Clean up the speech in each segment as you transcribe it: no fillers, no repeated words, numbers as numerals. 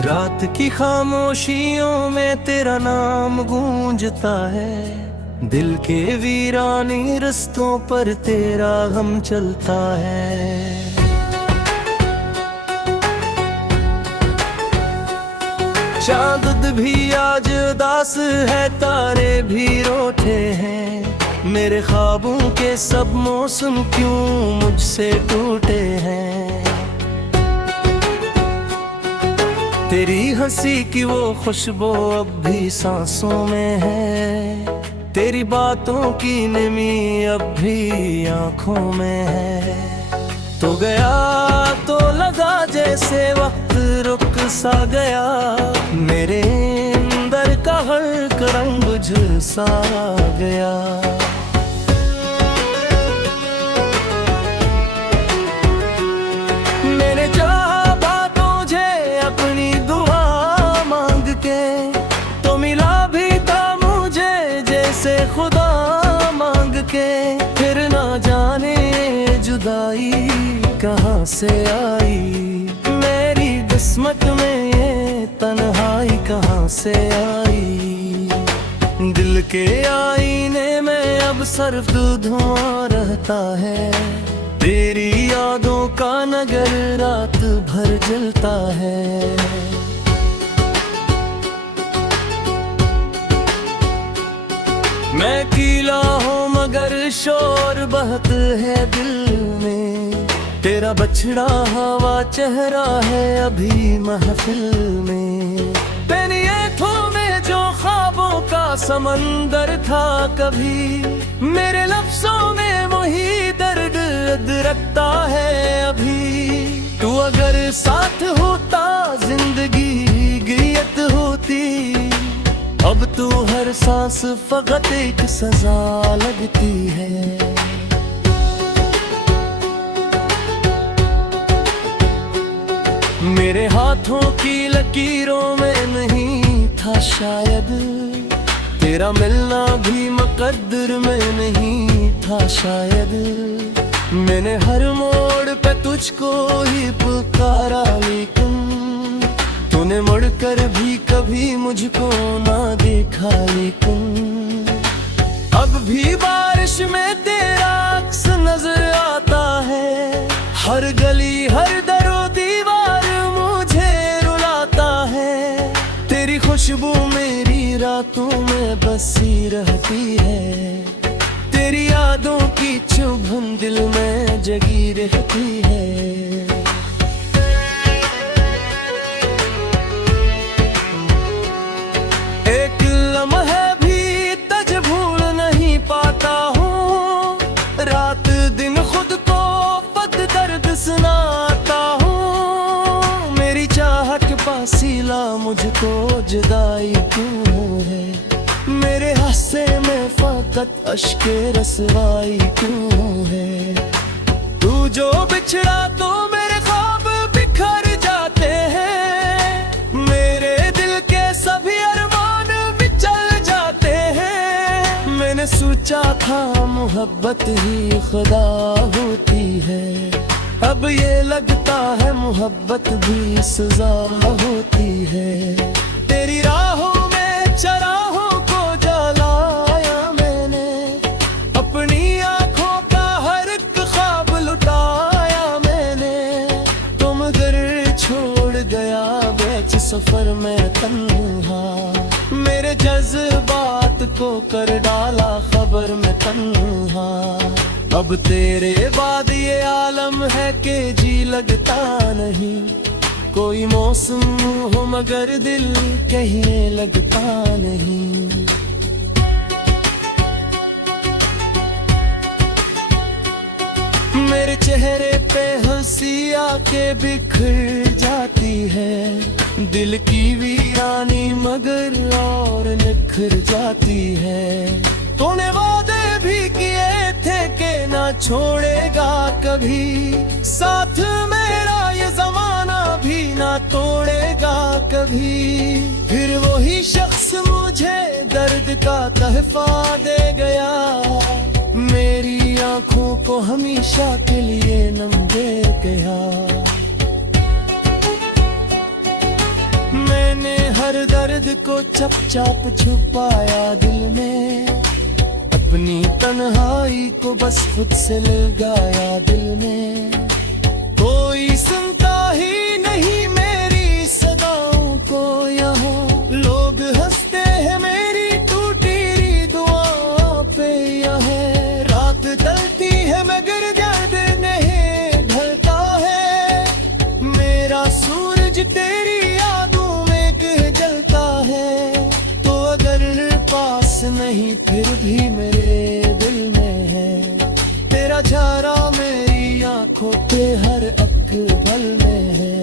रात की खामोशियों में तेरा नाम गूंजता है, दिल के वीरानी रस्तों पर तेरा गम चलता है। चांद भी आज उदास है, तारे भी रोते हैं, मेरे ख्वाबों के सब मौसम क्यों मुझसे टूटे हैं। तेरी हंसी की वो खुशबू अब भी सांसों में है, तेरी बातों की नमी अब भी आंखों में है। तो गया तो लगा जैसे वक्त रुक सा गया, मेरे अंदर का हर रंग बुझ सा गया। मैंने चाहा तुझे अपनी दुआ मांग के, तो मिला भी था मुझे जैसे खुदा मांग के। फिर ना जाने जुदाई कहाँ से आई, मेरी किस्मत में ये तन्हाई कहाँ से आई। दिल के आईने में अब सिर्फ धुआं रहता है, तेरी यादों का नगर रात भर जलता है। मैं अकेला हूँ मगर शोर बहत है दिल में, तेरा बछड़ा हवा चेहरा है अभी महफिल में। तेरी आँखों में जो ख्वाबों का समंदर था कभी, मेरे लफ्जों में वही दर्द रखता है अभी। तू अगर साथ होता जिंदगी गियत होती, अब तू हर सांस फकत एक सजा लगती है। मेरे हाथों की लकीरों में नहीं था शायद, तेरा मिलना भी मुकद्दर में नहीं था शायद। मैंने हर मोड़ पे तुझको ही पुकारा, लेकिन तूने मुड़कर भी कभी मुझको ना देखा। लेकिन अब भी बारिश में तेरा अक्स नजर आता है, हर गली हर दरो दीवार मुझे रुलाता है। तेरी खुशबू मेरी रातों में बसी रहती है, तेरी यादों की चुभन दिल में जगी रहती है। एक लम्हा भी तज भूल नहीं पाता हूँ, रात दिन खुद को पद दर्द सुनाता हूँ। मेरी चाहत के फासिला मुझको जुदाई क्यों है, मेरे हासे में फकत अश्के रसवाई क्यों है। तू जो बिछड़ा तो मेरे ख्वाब बिखर जाते हैं, मेरे दिल के सभी अरमान बिचल जाते हैं। मैंने सोचा था मोहब्बत ही खुदा होती है, अब ये लगता है मोहब्बत भी सजा होती है। तेरी राहों में चराहों को जलाया मैंने, अपनी आंखों का हर एक ख्वाब लुटाया मैंने। तुम घर छोड़ गया बेच सफर में तन्हा, मेरे जज्बात को कर डाला खबर में तन्हा। अब तेरे बाद ये आलम है कि जी लगता नहीं, कोई मौसम हो मगर दिल कहीं लगता नहीं। मेरे चेहरे पे हंसी आके बिखर जाती है, दिल की वीरानी मगर और निखर जाती है। तूने वादे भी किए थे कि ना छोड़ेगा कभी, साथ मेरा ये जमाना भी ना तोड़ेगा कभी। फिर वही शख्स मुझे दर्द का तहफा दे गया, मेरी आंखों को हमेशा के लिए नम दे गया। मैंने हर दर्द को चुपचाप छुपाया दिल में, अपनी तन्हाई को बस खुद से लगाया दिल में। कोई सुनता ही नहीं मेरी सदाओं को यहाँ, लोग हंसते हैं मेरी टूटी दुआओं पे। यहाँ रात ढलती है मगर दर्द नहीं ढलता है, मेरा सूरज तेरी यादों में क्यों जलता है। तो अगर पास नहीं फिर भी मेरे दिल में है, तेरा चेहरा मेरी आंखों पे हर अक़्बल में है।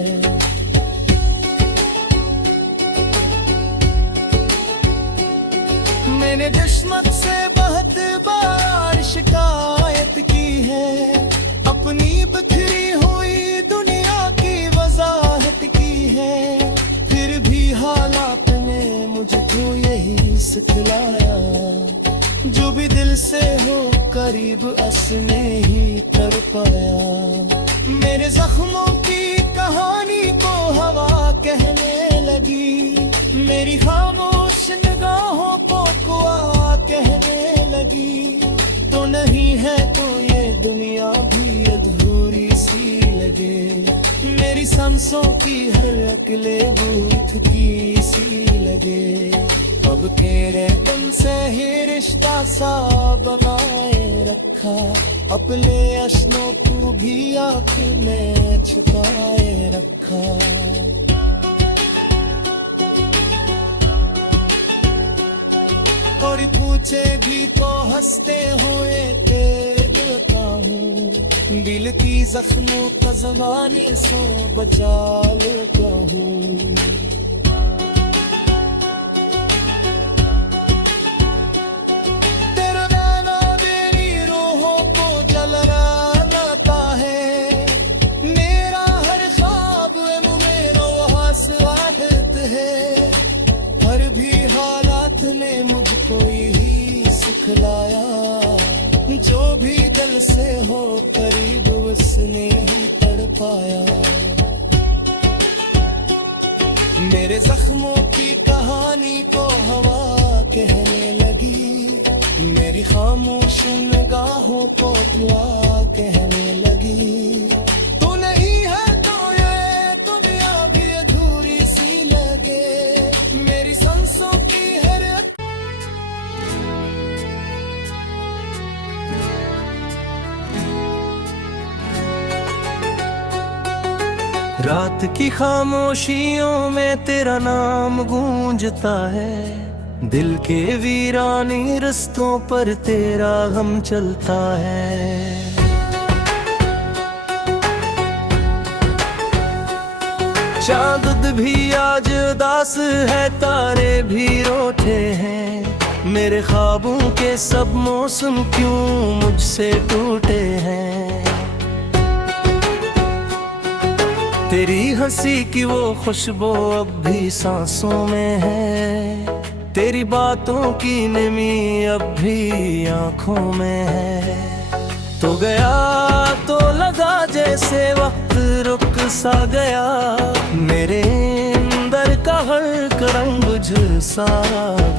मैंने किस्मत से बहुत बार शिकायत की है, अपनी बिखरी हुई दुनिया की वजाहत की है। फिर भी हालात ने मुझको यही सिखलाया, जो भी दिल से हो करीब असने ही कर पाया। मेरे जख्मों की कहानी को हवा कहने लगी, मेरी खामोश निगाहों को कुआ कहने लगी। तो नहीं है तो ये दुनिया भी अधूरी सी लगे, मेरी सांसों की हर अकेले बूथ की सी लगे। अब तेरे तुमसे ही रिश्ता सा बनाए रखा, अपने अश्नों को भी आँख में छुपाए रखा। और पूछे भी तो हंसते हुए देखता हूँ, दिल की जख्मों का ज़बानी से बचा लेता हूँ। तेरा नैना तेरी रूहों को जलाता है, मेरा हर ख्वाब मेरा हसरत है। हर भी हालात ने मुझको यही सिखलाया, जो भी दिल से हो करीब उसने ही तड़पाया। मेरे जख्मों की कहानी को हवा कहने लगी, मेरी खामोश निगाहों को दुआ कहने लगी। तू नहीं है तो ये दुनिया भी अधूरी सी लगे, मेरी सांसों की हर रात की खामोशियों में तेरा नाम गूंजता है, दिल के वीरानी रस्तों पर तेरा गम चलता है। चांद भी आज उदास है, तारे भी रोते हैं, मेरे ख्वाबों के सब मौसम क्यों मुझसे टूटे हैं। तेरी हंसी की वो खुशबू अब भी सांसों में है, तेरी बातों की नमी अब भी आंखों में है। तो गया तो लगा जैसे वक्त रुक सा गया, मेरे अंदर का हर रंग बुझ सा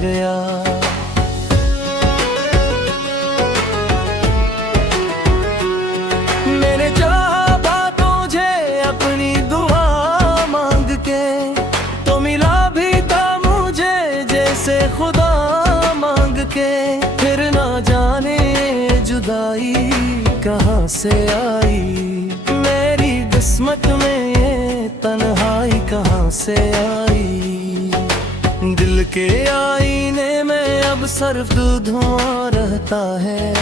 गया। मैंने चाहा बात तुझे अपनी दुआ मांग के, तो मिला भी था मुझे जैसे खुदा मांग के। फिर ना जाने जुदाई कहाँ से आई, मेरी किस्मत में ये तन्हाई कहाँ से आई। दिल के आईने में अब सिर्फ धुआं रहता है,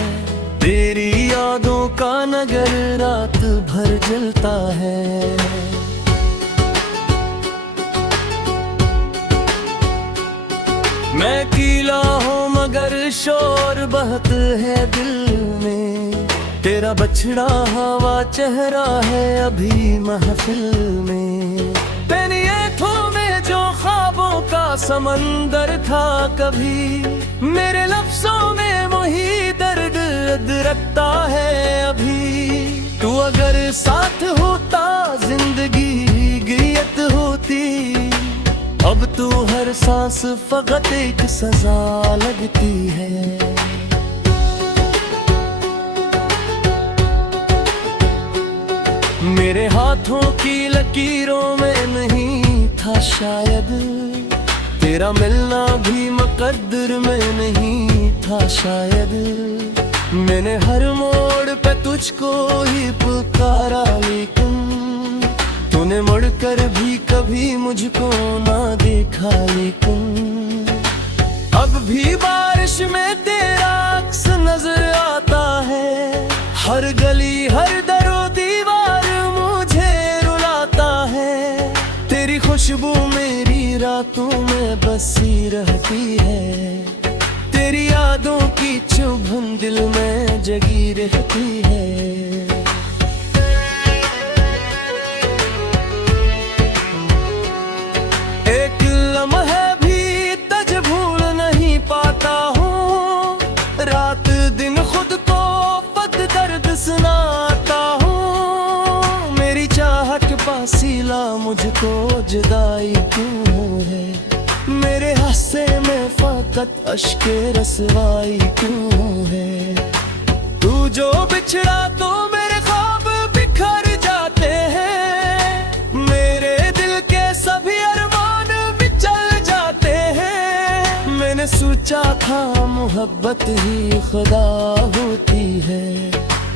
तेरी यादों का नगर रात भर जलता है। मैं कीला हूँ मगर शोर बहुत है दिल में, तेरा बछड़ा हवा चेहरा है अभी महफिल में। तेरी आँखों में जो ख्वाबों का समंदर था कभी, मेरे लफ्जों में वही दर्द रखता है अभी। तू अगर साथ होता जिंदगी गियत होती, अब अब तू हर सांस फकत एक सजा लगती है। मेरे हाथों की लकीरों में नहीं था शायद, तेरा मिलना भी मुकद्दर में नहीं था शायद। मैंने हर मोड़ पे तुझको ही पुकारा, लेकिन तूने मुड़कर भी कभी मुझको ना देखा। लेकिन अब भी बारिश में तेरा अक्स नजर आता है, हर गली हर दरो दीवार मुझे रुलाता है। तेरी खुशबू मेरी रातों में बसी रहती है, तेरी यादों की चुभन दिल में जगी रहती है। एक लम्हा भी तज भूल नहीं पाता हूँ, रात दिन खुद को बद दर्द सुनाता हूँ। मेरी चाहत पासीला मुझको जुदाई क्यों है, मेरे हासे में फकत अश्के रसवाई क्यों है। तू जो बिछड़ा तो मेरे ख्वाब बिखर जाते हैं, मेरे दिल के सभी अरमान बिचल जाते हैं। मैंने सोचा था मोहब्बत ही खुदा होती है,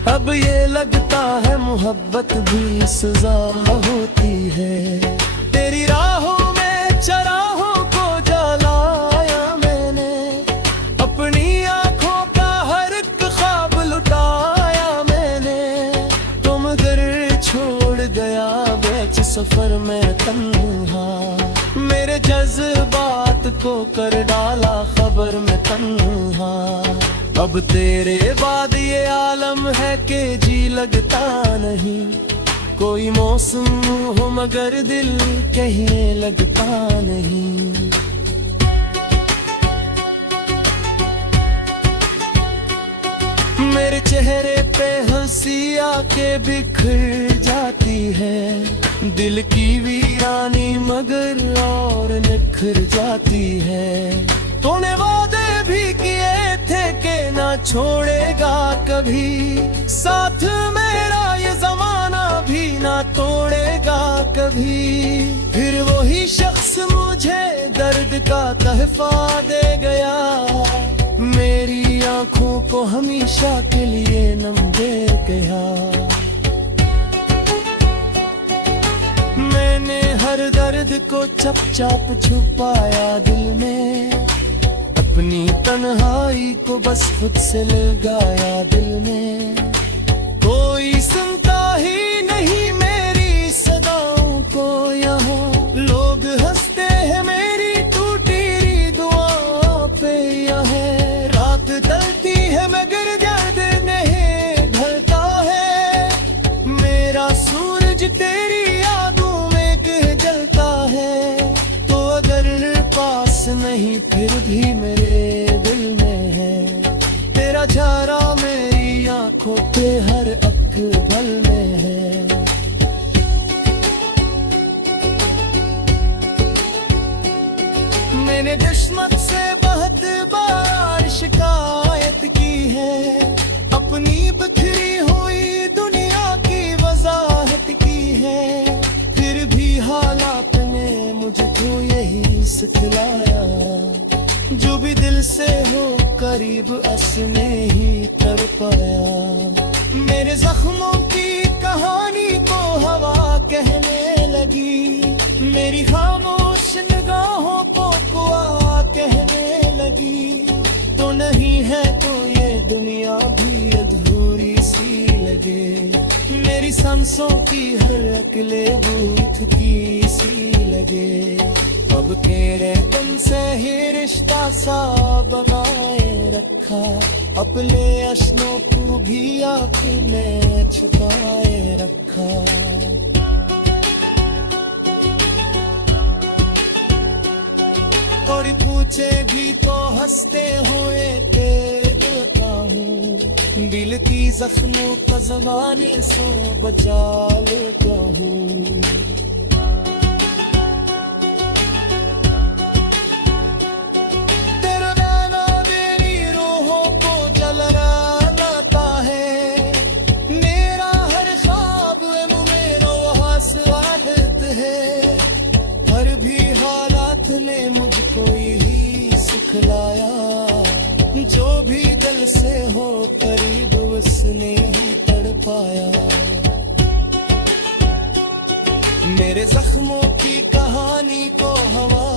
अब ये लगता है मोहब्बत भी सजा होती है। तेरी राहों में चराहों को जलाया मैंने, अपनी आंखों का हर एक ख्वाब लुटाया मैंने। तुम घर छोड़ गया बेच सफर में तन्हा, मेरे जज्बात को कर डाला खबर में तन्हा। अब तेरे बाद ये आलम है कि जी लगता नहीं, कोई मौसम हो मगर दिल कहने लगता नहीं। मेरे चेहरे पे हंसी आके बिखर जाती है, दिल की वीरानी मगर और निखर जाती है। तूने वादे भी किए थे कि ना छोड़ेगा कभी, साथ मेरा ये जमाना भी ना तोड़ेगा कभी। फिर वही शख्स मुझे दर्द का तहफा दे गया, मेरी आंखों को हमेशा के लिए नम दे गया। मैंने हर दर्द को चुपचाप छुपाया दिल में, अपनी तन्हाई को बस खुद से लगाया दिल में। कोई सुनता ही नहीं मेरी सदाओं को यहाँ, लोग हंसते हैं मेरी टूटी दुआओं पे यहाँ। रात ढलती है मगर दर्द नहीं ढलता है, मेरा सूरज तेरी यादों में कह जलता है। तो अगर पास नहीं फिर भी मेरे दिल में है, तेरा चेहरा मेरी आंखों पे हर अक्ल में है। मैंने दुश्मन से बहुत बार शिकायत की है, अपनी बिखरी हुई दुनिया की वजाहत की है। फिर भी हालात ने मुझको यही सिखलाया, जो भी दिल से हो करीब असने ही कर पाया। मेरे जख्मों की कहानी को हवा कहने लगी, मेरी खामोश निगाहों को कुआ कहने लगी। तो नहीं है तो ये दुनिया भी अधूरी सी लगे, मेरी सांसों की हर अकले बूथ की सी लगे। अब तेरे दिल से ही रिश्ता सा बनाए रखा, अपने अश्नों को भी आँखों में छुपाए रखा। और पूछे भी तो हंसते हुए देखता हूँ, दिल की जख्मों का ज़माने से बचा लेता हूँ। हो करीब उसने ही तड़पाया। मेरे जख्मों की कहानी को हवा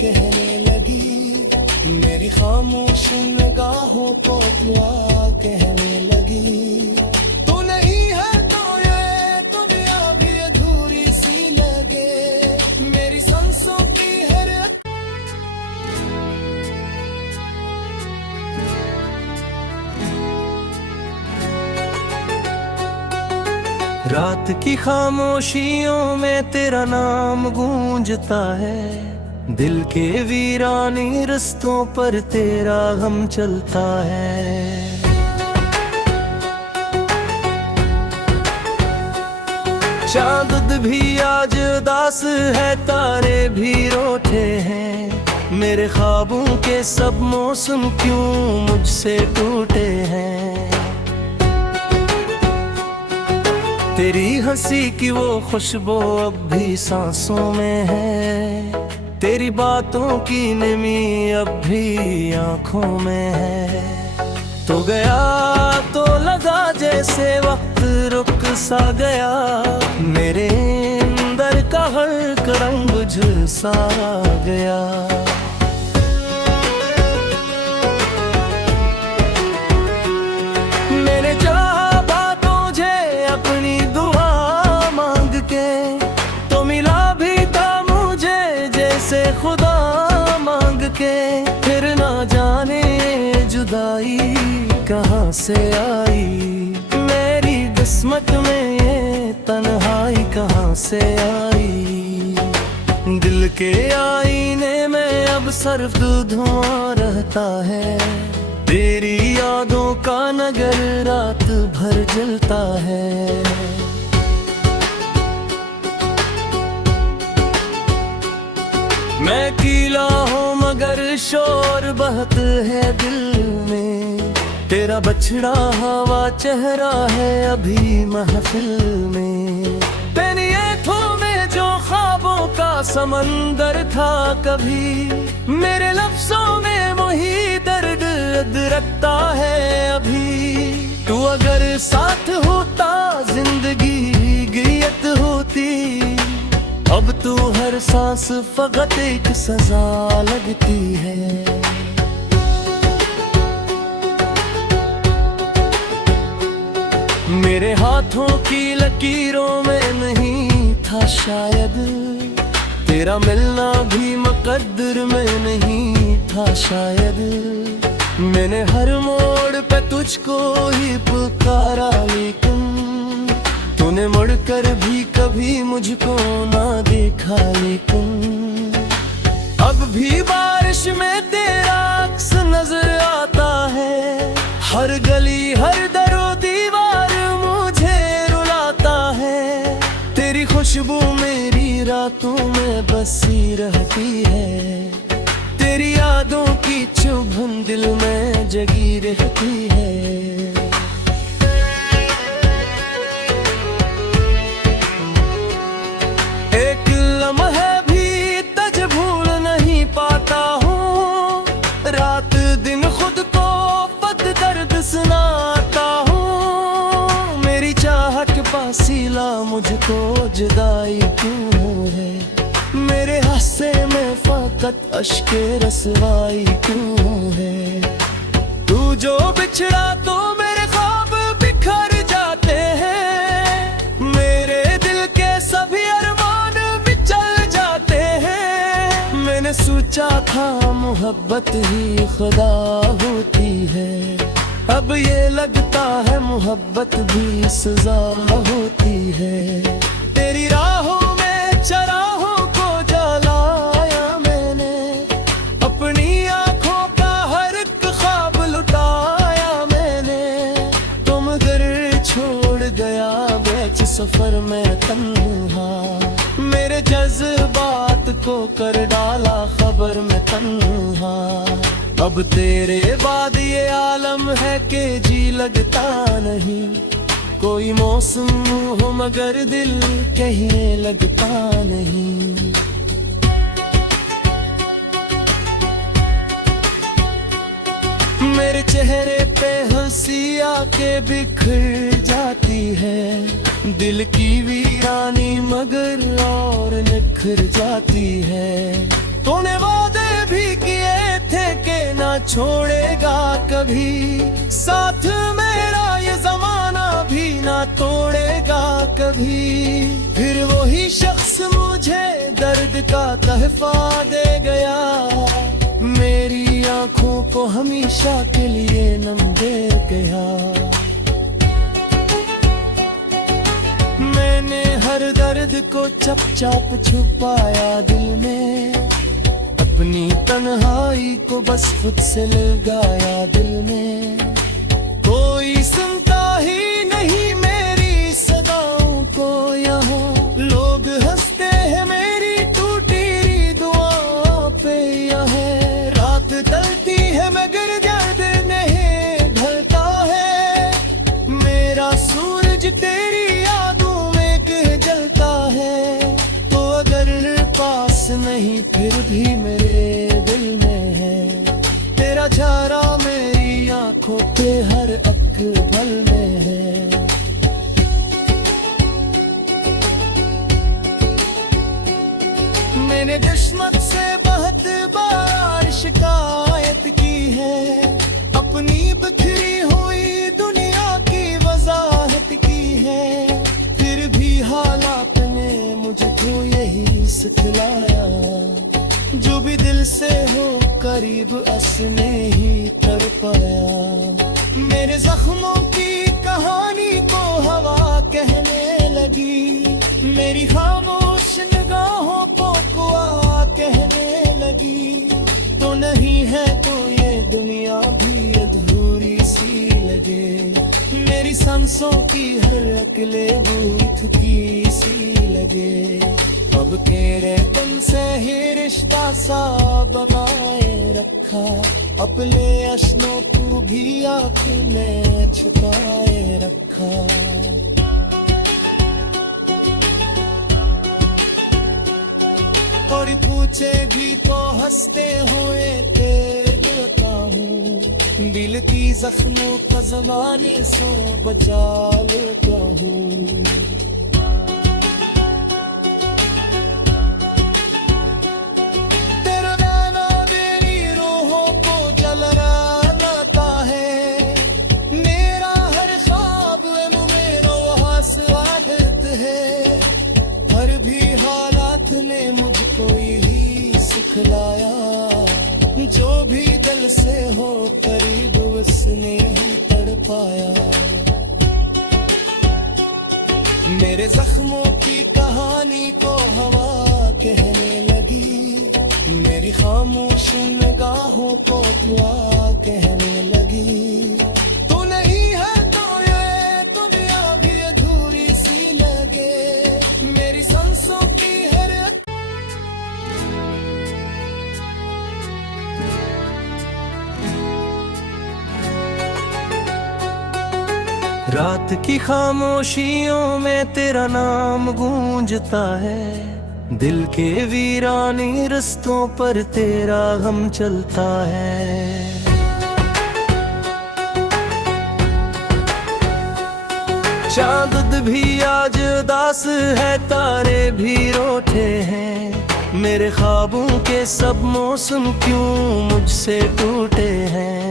कहने लगी, मेरी खामोश निगाहों को दुआ कहने लगी। तू नहीं है तो ये दुनिया भी अधूरी सी लगे, मेरी सांसों की हर रात की खामोशियों में तेरा नाम गूंजता है, दिल के वीरानी रस्तों पर तेरा गम चलता है। चांद भी आज उदास है, तारे भी रोते हैं, मेरे ख्वाबों के सब मौसम क्यों मुझसे टूटे हैं। तेरी हंसी की वो खुशबू अब भी सांसों में है, तेरी बातों की नमी अब भी आंखों में है। तो गया तो लगा जैसे वक्त रुक सा गया, मेरे अंदर का हर रंग झुलसा गया। मैंने चाहा बातों जे अपनी दुआ मांग के, तो मिला भी था मुझे जैसे खुदा मांग के। फिर ना जाने जुदाई कहाँ से आई, मेरी किस्मत में ये तन्हाई कहाँ से आई। दिल के आईने में अब सिर्फ धुआं रहता है, तेरी यादों का नगर रात भर जलता है। मैं कीला हूँ मगर शोर बहत है दिल में, तेरा बछड़ा हवा चेहरा है अभी महफिल में। तेरी आँखों में जो ख्वाबों का समंदर था कभी, मेरे लफ्जों में वही दर्द रखता है अभी। तू अगर साथ होता जिंदगी गियत होती, अब तू हर सांस फकत एक सजा लगती है। मेरे हाथों की लकीरों में नहीं था शायद, तेरा मिलना भी मुकद्दर में नहीं था शायद। मैंने हर मोड़ पे तुझको ही पुकारा, लेकिन तूने मुड़कर भी कभी मुझको ना देखा। लेकिन अब भी बारिश में तेरा अक्स नजर आता है, हर गली हर दरो दीवार मुझे रुलाता है। तेरी खुशबू मेरी रातों में बसी रहती है, तेरी यादों की चुभन दिल में जगी रहती है। एक लम्हा भी तज भूल नहीं पाता हूँ, रात दिन खुद को बद दर्द सुनाता हूँ। मेरी चाहत पासीला मुझको जुदाई क्यों है, मेरे हासे में फकत अश्के रसवाई क्यों है। तू जो बिछड़ा तो मेरे ख्वाब बिखर जाते हैं, मेरे दिल के सभी अरमान बिचल जाते हैं। मैंने सोचा था मोहब्बत ही खुदा होती है, अब ये लगता है मोहब्बत भी सजा होती है। तेरी राहों में चराहों को जलाया मैंने, अपनी आंखों का हर एक ख्वाब लुटाया मैंने। तुम घर छोड़ गया बेच सफर में तन्हा, मेरे जज्बात को कर डाला खबर में तन्हा। अब तेरे बाद ये आलम है कि जी लगता नहीं, कोई मौसम हो मगर दिल कहीं लगता नहीं। मेरे चेहरे पे हंसी आके बिखर जाती है, दिल की वीरानी मगर और निखर जाती है। तूने वादे भी किए थे कि ना छोड़ेगा कभी, साथ मेरा ये जमाना भी ना तोड़ेगा कभी। फिर वही शख्स मुझे दर्द का तहफा दे गया, मेरी आंखों को हमेशा के लिए नम दे गया। मैंने हर दर्द को चुपचाप छुपाया दिल में, अपनी तन्हाई को बस खुद से लगाया दिल में। कोई सुनता ही नहीं मेरी सदाओं को यहाँ, लोग हंसते हैं मेरी टूटी दुआओं पे यहाँ। रात ढलती है मगर दर्द नहीं ढलता है, मेरा सूरज तेरी यादों में क्यों जलता है। तो अगर पास नहीं फिर भी मेरे दिल में है, तेरा चेहरा मेरी आंखों पे हर अक्ल में है। मैंने दुश्मन से बहुत बार शिकायत की है, अपनी बिखरी हुई दुनिया की वजाहत की है। फिर भी हालात ने मुझको यही सिखलाया, जो भी दिल से हो करीब असने ही कर पाया। मेरे जख्मों की कहानी को हवा कहने लगी, मेरी खामोश निगाहों को कुआ कहने लगी। तो नहीं है तो ये दुनिया भी अधूरी सी लगे, मेरी सांसों की हर अकले बूथ की सी लगे। अब तेरे तुम से ही रिश्ता सा बनाए रखा, अपने अश्नों को भी आँख में छुपाए रखा। और पूछेगी तो हंसते हुए तेरता हूँ, दिल की जख्मों का ज़माने से बचा लेता हूँ। तेरा नैना तेरी रूहों को जलाता है, मेरा हर ख्वाब मेरा वाहिद है। हर भी हालात ने मुझको यही सिखलाया, जो भी दिल से हो करीब उसने ही तड़पाया। मेरे जख्मों की कहानी को हवा कहने लगी, मेरी खामोश निगाहों को दुआ कहने लगी। तू नहीं है तो ये दुनिया भी अधूरी सी लगे, मेरी सांसों की हर रात की खामोशियों में तेरा नाम गूंजता है, दिल के वीरानी रस्तों पर तेरा गम चलता है। चांद भी आज उदास है, तारे भी रोते हैं, मेरे ख्वाबों के सब मौसम क्यों मुझसे टूटे हैं।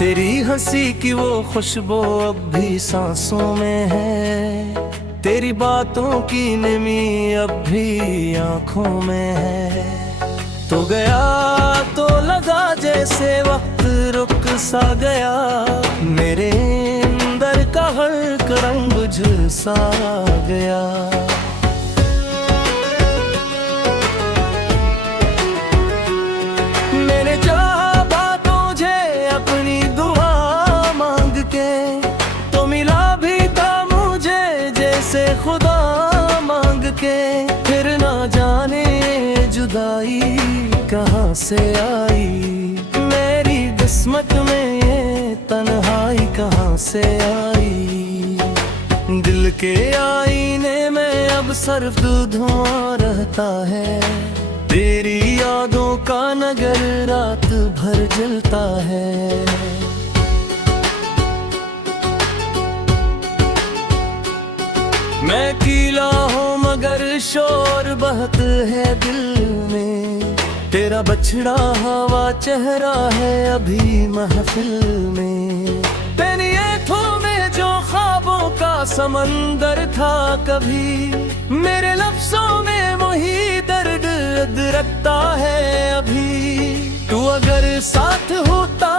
तेरी हंसी की वो खुशबू अब भी सांसों में है, तेरी बातों की नमी अब भी आंखों में है। तो गया तो लगा जैसे वक्त रुक सा गया, मेरे अंदर का हर रंग झुलसा गया। मैंने चाहा बातों जे अपनी दुआ मांग के, तो मिला भी था मुझे जैसे खुदा मांग के। फिर ना जाने जुदाई कहाँ से आई, मेरी किस्मत में ये तन्हाई कहाँ से आई। दिल के आईने में अब सिर्फ धुआं रहता है, तेरी यादों का नगर रात भर जलता है। मैं कीला हूँ मगर शोर बहत है दिल में। तेरा बछड़ा हवा चेहरा है अभी महफिल में। तेरी आँखों में जो ख्वाबों का समंदर था कभी, मेरे लफ्जों में वही दर्द रखता है अभी। तू अगर साथ होता